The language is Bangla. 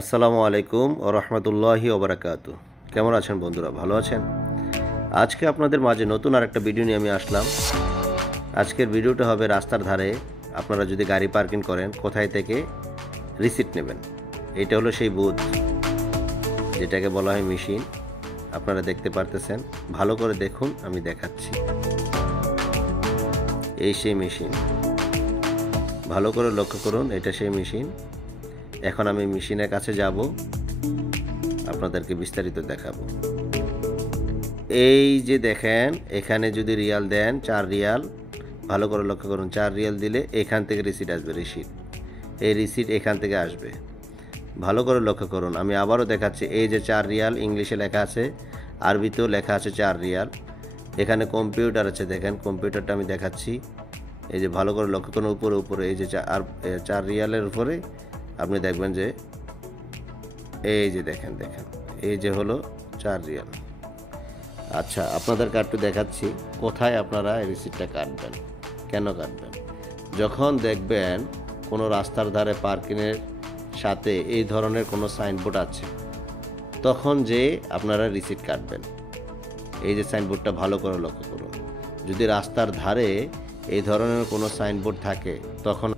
আসসালামু আলাইকুম ও রহমতুল্লাহি ওবরাকাতু। কেমন আছেন বন্ধুরা? ভালো আছেন? আজকে আপনাদের মাঝে নতুন আরেকটা ভিডিও নিয়ে আমি আসলাম। আজকের ভিডিওটা হবে রাস্তার ধারে আপনারা যদি গাড়ি পার্কিং করেন কোথায় থেকে রিসিট নেবেন। এটা হলো সেই বুথ যেটাকে বলা হয় মেশিন। আপনারা দেখতে পারতেছেন, ভালো করে দেখুন, আমি দেখাচ্ছি। এই সেই মেশিন, ভালো করে লক্ষ্য করুন, এটা সেই মেশিন। এখন আমি মেশিনের কাছে যাব, আপনাদেরকে বিস্তারিত দেখাবো। এই যে দেখেন, এখানে যদি রিয়াল দেন 4 রিয়াল, ভালো করে লক্ষ্য করুন, 4 রিয়াল দিলে এখান থেকে রিসিট আসবে। এই রিসিট এখান থেকে আসবে, ভালো করে লক্ষ্য করুন। আমি আবারও দেখাচ্ছি, এই যে 4 রিয়াল ইংলিশে লেখা আছে, আরবিতেও লেখা আছে 4 রিয়াল। এখানে কম্পিউটার আছে, দেখেন কম্পিউটারটা আমি দেখাচ্ছি। এই যে ভালো করে লক্ষ্য করুন, উপরে এই যে 4 রিয়ালের উপরে আপনি দেখবেন যে এই যে দেখেন, এই যে হলো 4 রিয়াল। আচ্ছা, আপনাদেরকে একটু দেখাচ্ছি কোথায় আপনারা এই রিসিটটা কাটবেন, কেন কাটবেন। যখন দেখবেন কোনো রাস্তার ধারে পার্কিংয়ের সাথে এই ধরনের কোনো সাইনবোর্ড আছে, তখন যে আপনারা রিসিট কাটবেন। এই যে সাইনবোর্ডটা ভালো করে লক্ষ্য করুন, যদি রাস্তার ধারে এই ধরনের কোনো সাইনবোর্ড থাকে তখন